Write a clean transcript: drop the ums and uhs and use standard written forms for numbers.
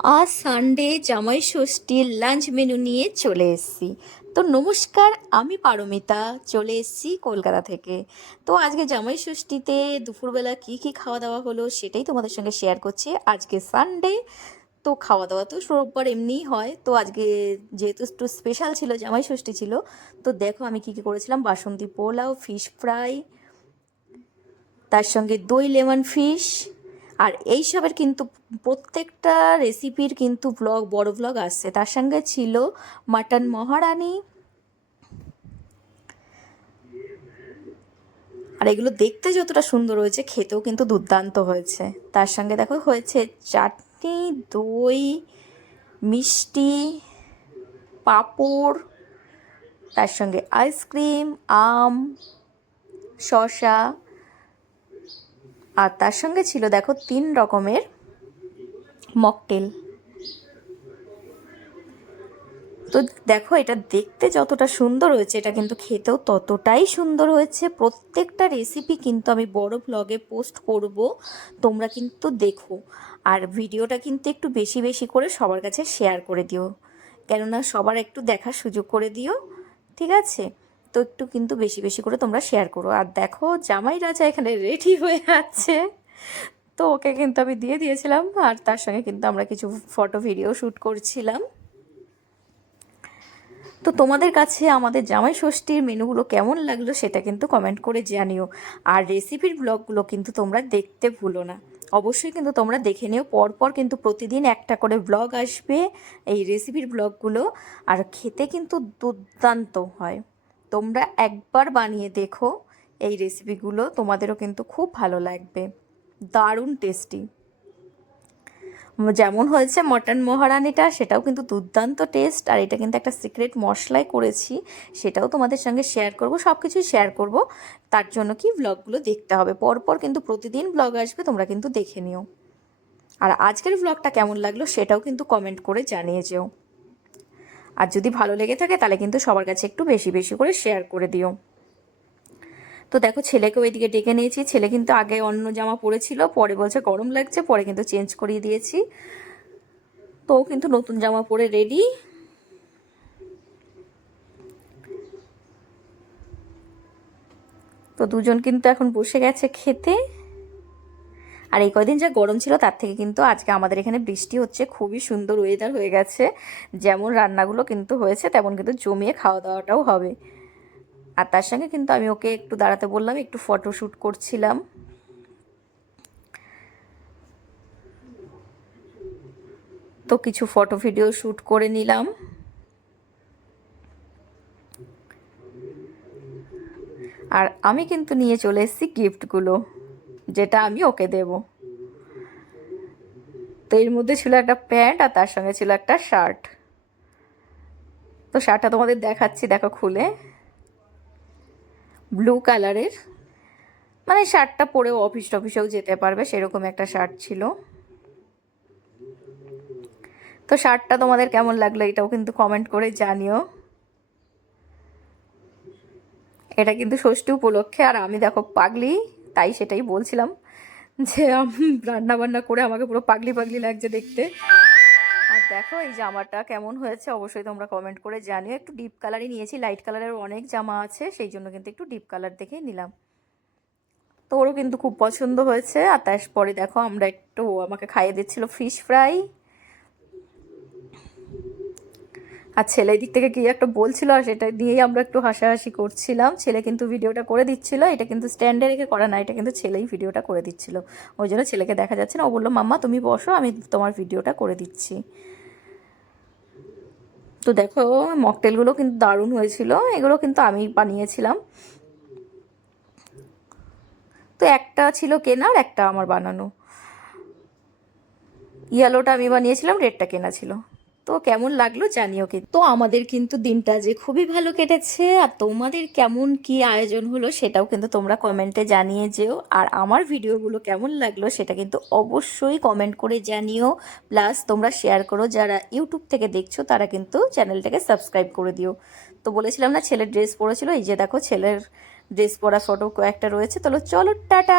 আজ সানডে জামাই ষষ্ঠীর লাঞ্চ মেনু নিয়ে চলে এসেছি। তো নমস্কার, আমি পারমিতা চলে এসেছি কলকাতা থেকে। তো আজকে জামাই ষষ্ঠীতে দুপুরবেলা কি কি খাওয়া দাওয়া হলো সেটাই তোমাদের সঙ্গে শেয়ার করছি। আজকে সানডে, তো খাওয়া দাওয়া তো রোববার এমনিই হয়, তো আজকে যেহেতু একটু স্পেশাল ছিল, জামাই ষষ্ঠী ছিল। তো দেখো আমি কি কি করেছিলাম: বাসন্তী পোলাও, ফিশ ফ্রাই, তার সঙ্গে দই লেমন ফিশ। আর এইসবের কিন্তু প্রত্যেকটা রেসিপির কিন্তু ব্লগ, বড় ব্লগ আসছে। তার সঙ্গে ছিল মাটন মহারানি। আর এগুলো দেখতে যতটা সুন্দর হয়েছে, খেতেও কিন্তু দুর্দান্ত হয়েছে। তার সঙ্গে দেখো হয়েছে চাটনি, দই, মিষ্টি, পাঁপড়, তার সঙ্গে আইসক্রিম, আম, শসা। আর তার সঙ্গে ছিল দেখো 3 রকমের মকটেল। তো দেখো, এটা দেখতে যতটা সুন্দর হয়েছে, এটা কিন্তু খেতেও ততটাই সুন্দর হয়েছে। প্রত্যেকটা রেসিপি কিন্তু আমি বড় ব্লগে পোস্ট করব, তোমরা কিন্তু দেখো। আর ভিডিওটা কিন্তু একটু বেশি বেশি করে সবার কাছে শেয়ার করে দিও, কেননা সবার একটু দেখার সুযোগ করে দিও, ঠিক আছে? তো একটু কিন্তু বেশি বেশি করে তোমরা শেয়ার করো। আর দেখো জামাই রাজা এখানে রেডি হয়ে আছে, তো ওকে কিন্তু আমি দিয়ে দিয়েছিলাম। আর তার সঙ্গে কিন্তু আমরা কিছু ফটো ভিডিও শ্যুট করছিলাম। তো তোমাদের কাছে আমাদের জামাই ষষ্ঠীর মেনুগুলো কেমন লাগলো সেটা কিন্তু কমেন্ট করে জানিও। আর রেসিপির ব্লগগুলো কিন্তু তোমরা দেখতে ভুলো না, অবশ্যই কিন্তু তোমরা দেখে নিও। পরপর কিন্তু প্রতিদিন একটা করে ব্লগ আসবে এই রেসিপির ব্লগগুলো। আর খেতে কিন্তু দুর্দান্ত হয়, তোমরা একবার বানিয়ে দেখো এই রেসিপিগুলো, তোমাদেরও কিন্তু খুব ভালো লাগবে, দারুণ টেস্টি। যেমন হয়েছে মটন মহারানিটা, সেটাও কিন্তু দুর্দান্ত টেস্ট। আর এটা কিন্তু একটা সিক্রেট মশলাই করেছি, সেটাও তোমাদের সঙ্গে শেয়ার করব, সব কিছুই শেয়ার করব। তার জন্য কি ব্লগগুলো দেখতে হবে, পরপর কিন্তু প্রতিদিন ব্লগ আসবে, তোমরা কিন্তু দেখে নিও। আর আজকের ব্লগটা কেমন লাগলো সেটাও কিন্তু কমেন্ট করে জানিয়ে যেও। আর যদি ভালো লেগে থাকে তাহলে কিন্তু সবার কাছে একটু বেশি বেশি করে শেয়ার করে দিও। তো দেখো ছেলেকে ওইদিকে ডেকে নিয়েছি। ছেলে কিন্তু আগে অন্য জামা পরেছিল, পরে বলছে গরম লাগছে, পরে কিন্তু চেঞ্জ করিয়ে দিয়েছি। তো ও কিন্তু নতুন জামা পরে রেডি। তো দুজন কিন্তু এখন বসে গেছে খেতে। আর এই কয়দিন যা গরম ছিল তার থেকে কিন্তু আজকে আমাদের এখানে বৃষ্টি হচ্ছে, খুবই সুন্দর ওয়েদার হয়ে গেছে। যেমন রান্নাগুলো কিন্তু হয়েছে তেমন কিন্তু জমিয়ে খাওয়া দাওয়াটাও হবে। আর তার সঙ্গে কিন্তু আমি ওকে একটু দাঁড়াতে বললাম, একটু ফটোশ্যুট করছিলাম। তো কিছু ফটো ভিডিও শ্যুট করে নিলাম। আর আমি কিন্তু নিয়ে চলে এসেছি গিফটগুলো, যেটা আমি ওকে দেব। তো এর মধ্যে ছিল একটা প্যান্ট, আর তার সঙ্গে ছিল একটা শার্ট। তো শার্টটা তোমাদের দেখাচ্ছি, দেখো খুলে, ব্লু কালারের। মানে শার্টটা পরেও অফিস টফিসেও যেতে পারবে সেরকম একটা শার্ট ছিল। তো শার্টটা তোমাদের কেমন লাগলো এটাও কিন্তু কমেন্ট করে জানিও। এটা কিন্তু ষষ্ঠী উপলক্ষে। আর আমি দেখো পাগলি, তাই সেটাই বলছিলাম যে আমি রান্না বান্না করে আমাকে পুরো পাগলি পাগলি লাগছে দেখতে। আর দেখো এই জামাটা কেমন হয়েছে অবশ্যই তোমরা কমেন্ট করে জানিও। একটু ডিপ কালারই নিয়েছি, লাইট কালারের অনেক জামা আছে, সেই জন্য কিন্তু একটু ডিপ কালার দেখেই নিলাম। তো ওরও কিন্তু খুব পছন্দ হয়েছে। আর তারপরে দেখো আমরা একটু, আমাকে খাইয়ে দিচ্ছিল ফিশ ফ্রাই। আর ছেলে দিক থেকে কি একটা বলছিল, আর সেটা দিয়েই আমরা একটু হাসাহাসি করছিলাম। ছেলে কিন্তু ভিডিওটা করে দিচ্ছিল, এটা কিন্তু স্ট্যান্ডে রেখে করা না, এটা কিন্তু ছেলেই ভিডিওটা করে দিচ্ছিল। ওই জন্য ছেলেকে দেখা যাচ্ছে না। ও বললো মাম্মা তুমি বসো, আমি তোমার ভিডিওটা করে দিচ্ছি। তো দেখো মকটেলগুলো কিন্তু দারুণ হয়েছিল, এগুলো কিন্তু আমি বানিয়েছিলাম। তো একটা ছিল কেনা আর একটা আমার বানানো। ইয়েলোটা আমি বানিয়েছিলাম, রেডটা কেনা ছিল। তো কেমন লাগলো জানিও। কি তো আমাদের কিন্তু দিনটা যে খুবই ভালো কেটেছে। আর তোমাদের কেমন কি আয়োজন হলো সেটাও কিন্তু তোমরা কমেন্টে জানিয়ে যেও। আর আমার ভিডিওগুলো কেমন লাগলো সেটা কিন্তু অবশ্যই কমেন্ট করে জানিও। প্লাস তোমরা শেয়ার করো, যারা ইউটিউব থেকে দেখছো তারা কিন্তু চ্যানেলটাকে সাবস্ক্রাইব করে দিও। তো বলেছিলাম না ছেলের ড্রেস পরেছিল, এই যে দেখো ছেলের ড্রেস পরা ফটো কয়েকটা রয়েছে। চলো চলো টাটা।